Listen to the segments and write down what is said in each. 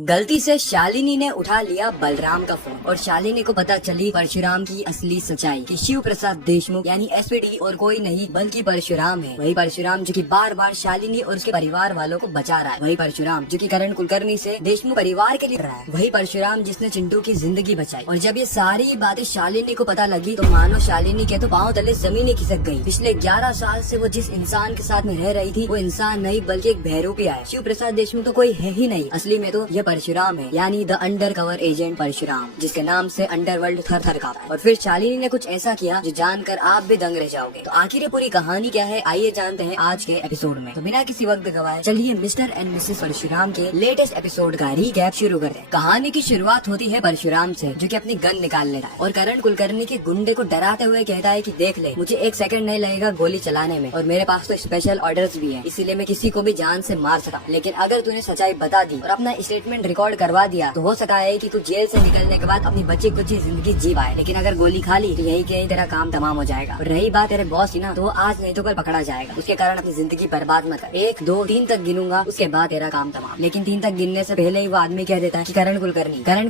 गलती से शालिनी ने उठा लिया बलराम का फोन और शालिनी को पता चली परशुराम की असली सच्चाई कि शिव प्रसाद देशमुख यानी एसपीडी और कोई नहीं बल्कि परशुराम है। वही परशुराम जो कि बार बार शालिनी और उसके परिवार वालों को बचा रहा है। वही परशुराम जो कि करण कुलकर्णी से देशमुख परिवार के लिए रहा है। वही परशुराम जिसने चिंटू की जिंदगी बचाई। और जब ये सारी बातें शालिनी को पता लगी तो मानो शालिनी के तो पाँव तले जमीन ही खिसक गई। पिछले 11 साल से वो जिस इंसान के साथ में रह रही थी वो इंसान नहीं बल्कि एक बहरूपिया है। शिव प्रसाद देशमुख तो कोई है ही नहीं, असली में तो ये परशुराम है, यानी the undercover agent Parashuram, जिसके नाम से अंडरवर्ल्ड थर थर कांपता है। और फिर शालिनी ने कुछ ऐसा किया जो जानकर आप भी दंग रह जाओगे। तो आखिर ये पूरी कहानी क्या है, आइए जानते हैं आज के एपिसोड में। तो बिना किसी वक्त गवाए चलिए मिस्टर एंड मिसेस परशुराम के लेटेस्ट एपिसोड का रीकैप शुरू करते हैं। कहानी की शुरुआत होती है परशुराम से, जो कि अपनी गन निकाल लेता है और करण कुलकर्णी के गुंडे को डराते हुए कहता है कि देख ले, मुझे 1 सेकंड नहीं लगेगा गोली चलाने में और मेरे पास तो स्पेशल ऑर्डर्स भी है, इसीलिए मैं किसी को भी जान से मार सकता। लेकिन अगर तूने सच्चाई बता दी और अपना स्टेटमेंट रिकॉर्ड करवा दिया तो हो सकता है कि तू जेल से निकलने के बाद अपनी बची कुछ जिंदगी जी पाए। लेकिन अगर गोली खा ली तो यही कहीं तेरा काम तमाम हो जाएगा। और रही बात तेरे बॉस की ना, तो वो आज नहीं तो कल पकड़ा जाएगा। उसके कारण अपनी जिंदगी बर्बाद मत कर। 1 2 3 तक गिनूंगा, उसके बाद तेरा काम तमाम। लेकिन 3 तक गिनने से पहले ही वो आदमी कह देता है कि करण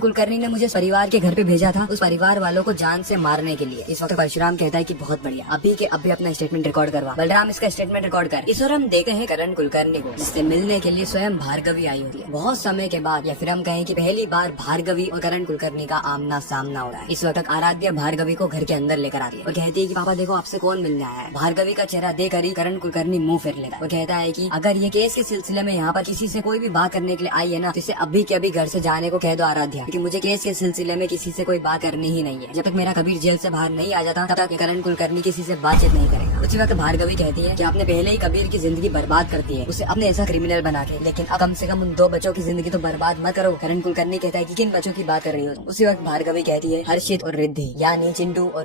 कुलकर्णी ने मुझे परिवार के घर पे भेजा था, उस परिवार वालों को जान से मारने के लिए। इस वक्त परशुराम कहता है कि बहुत बढ़िया, अभी के अभी अपना स्टेटमेंट रिकॉर्ड करवा। बलराम इसका स्टेटमेंट रिकॉर्ड कर। इस और हम देखते हैं करण कुलकर्णी को, जिससे मिलने के लिए स्वयं भार्गवी आई होती है। बहुत समय के बाद, या फिर हम कहें कि पहली बार भार्गवी और करण कुलकर्णी का आमना सामना हो रहा है। इस वक्त आराध्या भार्गवी को घर के अंदर लेकर आती है और कहती है कि पापा देखो आपसे कौन मिलने आया है। भार्गवी का चेहरा देखकर ही करण कुलकर्णी मुंह फेर लेता है और कहता है कि अगर ये केस के सिलसिले में यहाँ पर किसी से कोई भी बात करने के लिए आई है ना, तो इसे अभी के अभी घर से जाने को कह दो आराध्या, क्योंकि मुझे केस के सिलसिले में किसी से कोई बात करनी ही नहीं है। जब तक मेरा कबीर जेल से बाहर नहीं आ जाता तब तक करण कुलकर्णी किसी से बातचीत नहीं करेगा। उसी वक्त भार्गवी कहती है कि आपने पहले ही कबीर की जिंदगी बर्बाद कर दी है, उसे अपने ऐसा क्रिमिनल बना के, लेकिन अब कम से कम उन 2 बच्चों की जिंदगी तो बर्बाद मत करो। करण कुलकर्णी कहता है कि किन बच्चों की बात कर रही हो तुम? उसी वक्त भार्गवी कहती है हर्षित और रिद्धि, यानी चिंटू और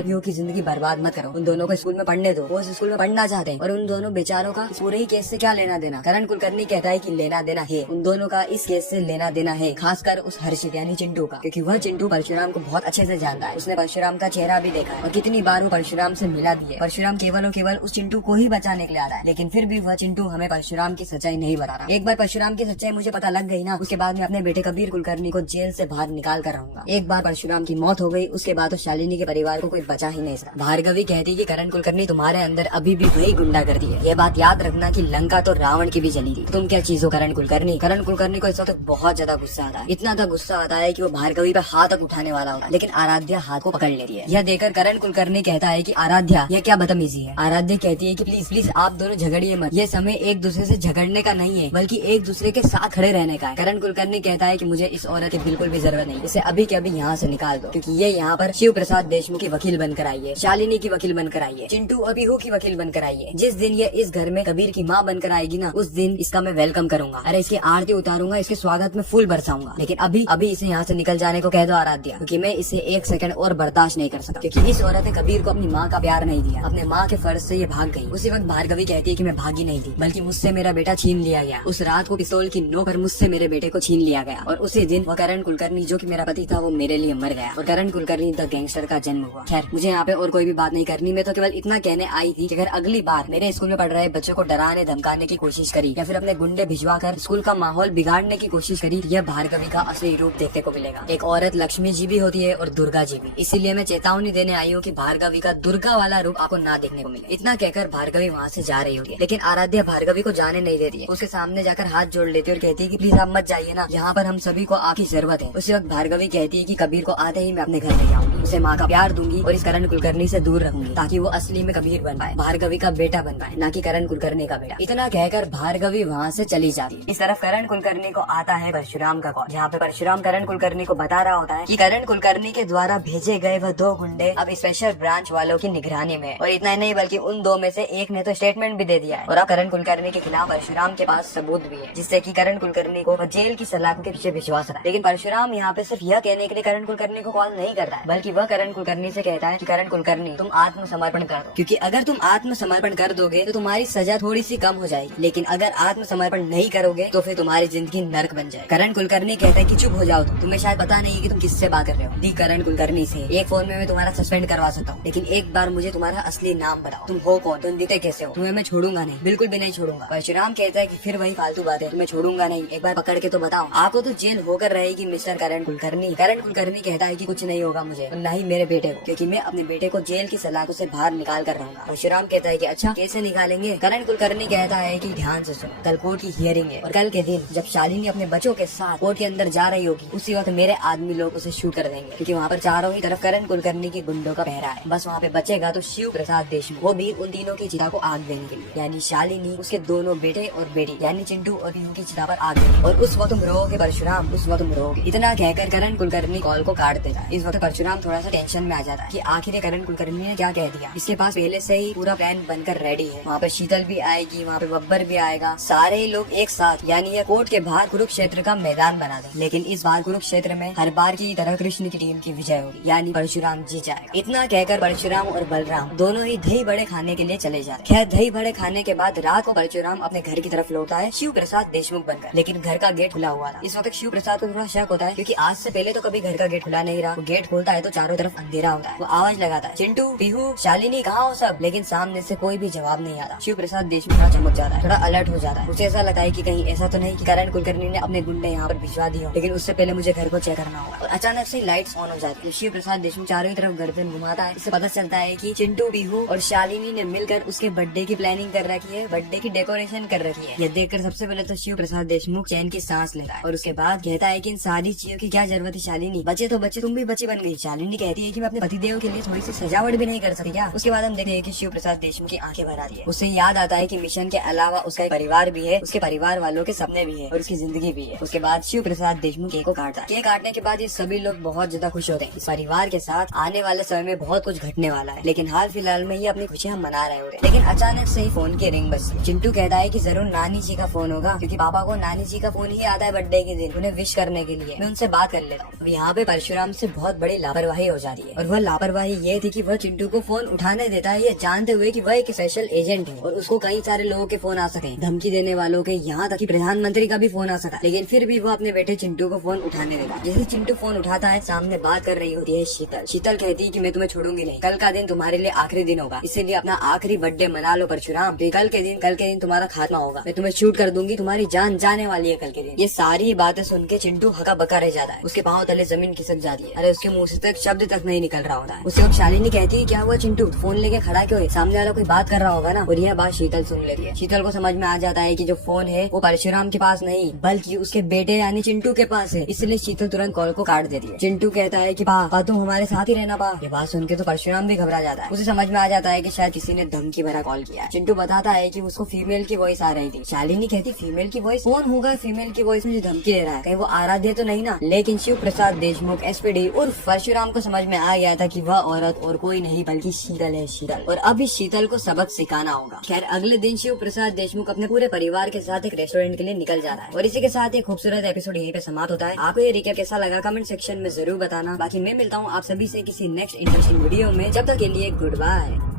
पीहू की जिंदगी बर्बाद मत करो, उन दोनों को स्कूल में पढ़ने दो, वो उस स्कूल में पढ़ना चाहते हैं और उन दोनों बेचारों का इस पूरे ही केस से क्या लेना देना। करण कुलकर्णी कहता है कि लेना देना है, उन दोनों का इस केस से लेना देना है, खासकर उस हर्षित यानी चिंटू का, क्योंकि वह चिंटू परशुराम को बहुत अच्छे से जानता है। उसने परशुराम का चेहरा भी देखा है और कितनी बार वो परशुराम से मिला भी है। परशुराम केवल और केवल उस चिंटू को ही बचाने के लिए आ रहा है, लेकिन फिर भी वह चिंटू हमें परशुराम की सच्चाई नहीं बता रहा। एक बार परशुराम की सच्चाई मुझे पता लग गई ना, उसके बाद मैं अपने बेटे कबीर कुलकर्णी को जेल से बाहर निकाल कर रहूंगा। एक बार परशुराम की मौत हो गई, उसके बाद तो शालिनी के परिवार को कोई बचा ही नहीं सकता। भार्गवी कहती कि करण कुलकर्णी तुम्हारे अंदर अभी भी वही गुंडागर्दी है। ये बात याद रखना कि लंका तो रावण की भी जली थी, तुम क्या चीज हो करण कुलकर्णी। करण कुलकर्णी को इस वक्त बहुत ज्यादा गुस्सा आता है, इतना तक गुस्सा आता है कि वो भार्गवी पे हाथ तक उठाने वाला होता है, लेकिन आराध्या हाथ को पकड़ लेती है। यह देखकर करण कुलकर्णी कहता है कि आराध्या यह क्या बदतमीजी है। आराध्या कहती है कि प्लीज प्लीज आप दोनों झगड़िए मत, ये समय एक दूसरे से झगड़ने का नहीं है बल्कि एक दूसरे के साथ खड़े रहने का है। करण कुलकर्णी कहता है कि मुझे इस औरत की बिल्कुल भी जरूरत नहीं, इसे अभी के अभी यहाँ से निकाल दो, क्योंकि ये यहाँ पर शिव प्रसाद देशमुख की वकील बनकर आई है, शालिनी की वकील बनकर आई है, चिंटू और पीहू की वकील बनकर आई है। जिस दिन ये इस घर में कबीर की माँ बनकर आएगी ना, उस दिन इसका मैं वेलकम करूंगा। अरे इसकी आरती उतारूंगा, इसके स्वागत में फूल बरसाऊंगा। लेकिन अभी अभी इसे यहाँ से निकल जाने को कह दो आराध्या, क्योंकि मैं इसे 1 सेकंड और बर्दाश्त नहीं कर सकता, क्योंकि इस औरत ने कबीर को अपनी माँ का प्यार नहीं दिया, अपने माँ के फर्ज से ये भाग गई। उसी वक्त भार्गवी कहती है कि मैं भागी नहीं थी, बल्कि मुझसे मेरा बेटा छीन लिया गया। उस रात को पिस्तौल की नोक पर मुझसे मेरे बेटे को छीन लिया गया और उसी दिन वो करण कुलकर्णी जो कि मेरा पति था वो मेरे लिए मर गया और करण कुलकर्णी द गैंगस्टर का जन्म हुआ। खैर मुझे यहाँ पे और कोई भी बात नहीं करनी, मैं तो केवल इतना कहने आई थी कि अगर अगली बार मेरे स्कूल में पढ़ रहे बच्चों को डराने धमकाने की कोशिश करी या फिर अपने गुंडे भिजवा कर स्कूल का माहौल बिगाड़ने की कोशिश करी, यह भार्गवी का असली रूप देखने को मिलेगा। एक औरत लक्ष्मी जी भी होती है और दुर्गा जी भी, इसीलिए मैं चेतावनी देने आई हूँ कि भार्गवी का दुर्गा वाला रूप आपको ना देखने को मिले। इतना कहकर भार्गवी वहाँ से जा रही होती है, लेकिन आराध्या भार्गवी को जाने नहीं देती है, उसके सामने जाकर हाथ जोड़ लेती है और कहती है कि प्लीज आप मत जाइए ना, यहाँ पर हम सभी को आपकी जरूरत है। उसी वक्त भार्गवी कहती है कि कबीर को आते ही मैं अपने घर ले जाऊंगी, उसे माँ का प्यार दूंगी और इस करण कुलकर्णी से दूर रखूंगी, ताकि वो असली में कबीर बन पाए, भार्गवी का बेटा बन पाए, ना कि करण कुलकर्णी का बेटा। इतना कहकर भार्गवी वहाँ से चली जाती है। इस तरफ करण कुलकर्णी को आता है परशुराम का कॉल, जहाँ पे परशुराम करण कुलकर्णी को बता रहा होता है कि करण कुलकर्णी के द्वारा भेजे गए वह 2 गुंडे अब स्पेशल ब्रांच वालों की निगरानी में, और इतना ही नहीं बल्कि उन 2 में से एक ने तो स्टेटमेंट भी दे दिया है और अब करण कुलकर्णी के खिलाफ परशुराम के पास सबूत भी है, जिससे कि करण कुलकर्णी को जेल की सलाखों के पीछे भिजवा सकता है। लेकिन परशुराम यहाँ पे सिर्फ यह कहने के लिए करण कुलकर्णी को कॉल नहीं करता है, बल्कि वह करण कुलकर्णी से कहता है कि करण कुलकर्णी तुम आत्मसमर्पण कर दो, क्योंकि अगर तुम आत्मसमर्पण कर दोगे तो तुम्हारी सजा थोड़ी सी कम हो जाएगी, लेकिन अगर आत्मसमर्पण नहीं करोगे तो फिर तुम्हारी जिंदगी नर्क बन जाए। करण कुलकर्णी कहता है कि चुप हो जाओ, तुम्हें शायद पता नहीं है कि तुम किससे बात कर रहे हो। दी करण कुलकर्णी से एक फोन में मैं तुम्हारा सस्पेंड करवा सकता हूँ, लेकिन एक बार मुझे तुम्हारा असली नाम बताओ, तुम हो कौन, तुम दिखते कैसे हो, तुम्हें मैं छोड़ूंगा नहीं, बिल्कुल भी नहीं छोड़ूंगा। परशुराम कहता है कि फिर वही फालतू बात है, तुम्हें छोड़ूंगा नहीं, एक बार पकड़ के तो बताओ, आपको तो जेल होकर रहेगी मिस्टर करण कुलकर्णी। करण कुलकर्णी कहता है कि कुछ नहीं होगा मुझे और न ही मेरे बेटे को, क्योंकि मैं अपने बेटे को जेल की सलाखों से बाहर निकाल कर रहूंगा। परशुराम कहता है कि अच्छा कैसे निकालेंगे। करण कुलकर्णी कहता है कि ध्यान से सुनो, कल कोर्ट की हियरिंग है और कल के दिन जब शालिनी अपने बच्चों के साथ कोर्ट के अंदर जा रही होगी, उसी वक्त मेरे आदमी लोग उसे शूट कर देंगे, क्योंकि वहाँ पर चारों ही तरफ करण कुलकर्णी के गुंडों का पहरा है। बस वहाँ पे बचेगा तो शिव प्रसाद देशमुख, वो भी उन तीनों की चिता को आग देने के लिए, यानी शालिनी, उसके दोनों बेटे और बेटी यानी चिंटू और पीहू की चिता पर आग देने। और उस वक्त तुम रहोगे परशुराम, उस वक्त तुम रहोगे। इतना कहकर करण कुलकर्णी कॉल को काट देता है। इस वक्त परशुराम थोड़ा सा टेंशन में आ जाता है कि आखिर करण कुलकर्णी ने क्या कह दिया। इसके पास पहले से ही पूरा प्लान बनकर रेडी है। वहाँ पे शीतल भी आएगी, वहाँ पे बब्बर भी आएगा, सारे ही लोग एक साथ, यानी ये कोर्ट के बाहर कुरुक्षेत्र का मैदान बना दे। लेकिन इस बार कुरुक्षेत्र में हर बार की तरह कृष्ण की टीम की विजय होगी, यानी परशुराम जीत जाएगा। इतना कहकर परशुराम और बलराम दोनों ही दही बड़े खाने के लिए चले जाते। खैर दही बड़े खाने के बाद रात को परशुराम अपने घर की तरफ लौटा है शिव प्रसाद देशमुख बनकर, लेकिन घर का गेट खुला हुआ था। इस वक्त शिव प्रसाद को थोड़ा शक होता है, क्योंकि आज से पहले तो कभी घर का गेट खुला नहीं रहा। वो गेट खोलता है तो चारों तरफ अंधेरा होता है। वो आवाज लगाता है, चिंटू, पीहू, शालिनी कहाँ हो सब, लेकिन सामने से कोई भी जवाब नहीं आता। शिव प्रसाद देशमुख थोड़ा चमक जाता है, थोड़ा अलर्ट हो जाता है। उसे ऐसा लगता है कि कहीं ऐसा तो नहीं कि करण कुलकर्णी ने अपने गुंडे यहाँ पर भिजवा दिए हो, लेकिन उससे पहले मुझे घर को चेक करना होगा। और अचानक से लाइट्स ऑन हो जाती है। शिव प्रसाद देशमुख चारों ही तरफ गर्दन घुमाता है। इससे पता चलता है कि चिंटू, पीहू और शालिनी ने मिलकर उसके बर्थडे की प्लानिंग कर रखी है, बर्थडे की डेकोरेशन कर रखी है। ये देखकर सबसे पहले तो शिव प्रसाद देशमुख चैन की सांस लेता है और उसके बाद कहता है कि इन सारी चीजों की क्या जरूरत है शालिनी, बचे तो बच्चे, तुम भी बच्ची बन गई। शालिनी कहती है कि मैं अपने पतिदेव के लिए थोड़ी सी सजावट भी नहीं कर सकती क्या। उसके बाद हम देखते हैं कि शिव प्रसाद देशमुख की आंखें भर आती है। उससे याद आता है कि मिशन के अलावा उसका एक परिवार भी है, उसके परिवार वालों के सपने भी है और उसकी जिंदगी भी है। उसके बाद शिव प्रसाद देशमुख केक को काटता है। केक काटने के बाद ये सभी लोग बहुत ज्यादा खुश होते हैं। इस परिवार के साथ आने वाले समय में बहुत कुछ घटने वाला है, लेकिन हाल फिलहाल में ये अपनी खुशियाँ मना रहे होते हैं। लेकिन अचानक से ही फोन की रिंग बजती है। चिंटू कहता है कि जरूर नानी जी का फोन होगा, क्योंकि पापा को नानी जी का फोन ही आता है बर्थडे के दिन उन्हें विश करने के लिए। मैं उनसे बात कर लेता हूँ। यहाँ पे परशुराम से बहुत बड़ी लापरवाही हो जाती है और वह लापरवाही ये थी कि वह चिंटू को फोन उठाने देता है, ये जानते हुए कि वह एक स्पेशल एजेंट है और उसको कई सारे लोगों के फोन आ सके, धमकी देने वालों के, यहाँ तक कि प्रधानमंत्री का भी फोन आ सका। लेकिन फिर भी वो अपने बेटे चिंटू को फोन उठाने देता। जैसे चिंटू फोन उठाता है, सामने बात कर रही होती है शीतल। शीतल कहती है कि मैं तुम्हें छोड़ूंगी नहीं, कल का दिन तुम्हारे लिए आखिरी दिन होगा, इसीलिए अपना आखिरी बर्थडे मना लो परशुराम। कल के दिन तुम्हारा खात्मा होगा, मैं तुम्हें शूट कर दूंगी, तुम्हारी जान जाने वाली है कल के दिन। ये सारी बातें सुन के चिंटू हका बका रह जाता है। उसके पाँव तले जमीन खिसक जाती है। अरे उसके मुंह से तक शब्द तक नहीं निकल रहा होता है। उसके वक्त शालिनी कहती है क्या हुआ चिंटू, फोन लेके खड़ा क्यों है, सामने वाला कोई बात कर रहा होगा ना। और यह बात शीतल सुन लेती है। शीतल को समझ में आ जाता है कि जो फोन है वो परशुराम के पास नहीं बल्कि उसके बेटे यानी चिंटू के पास है, इसलिए शीतल तुरंत कॉल को काट देती है। चिंटू कहता है कि पा तुम हमारे साथ ही रहना। पा ये बात सुन के तो परशुराम भी घबरा जाता है। उसे समझ में आ जाता है कि शायद किसी ने धमकी भरा कॉल किया। चिंटू बताता है कि उसको फीमेल की वॉइस आ रही थी। शालिनी कहती फीमेल की वॉइस, कौन होगा फीमेल की वॉइस में जो धमकी दे रहा है, कहीं वो आराध्य तो नहीं ना। लेकिन शिव प्रसाद देशमुख SPD उर्फ परशुराम को समझ में आ गया था कि वह औरत और कोई नहीं बल्कि शीतल है, शीतल। और अब इस शीतल को सबक सिखाना होगा। खैर अगले दिन शिव प्रसाद देशमुख अपने पूरे परिवार के साथ एक रेस्टोरेंट के लिए निकल जाता है और इसी के साथ ये खूबसूरत एपिसोड यहीं पे समाप्त होता है। आपको ये रिकैप कैसा लगा कमेंट सेक्शन में जरूर बताना। बाकी मैं मिलता हूँ आप सभी से किसी नेक्स्ट इंटरेस्टिंग वीडियो में, जब तक के लिए गुड बाय।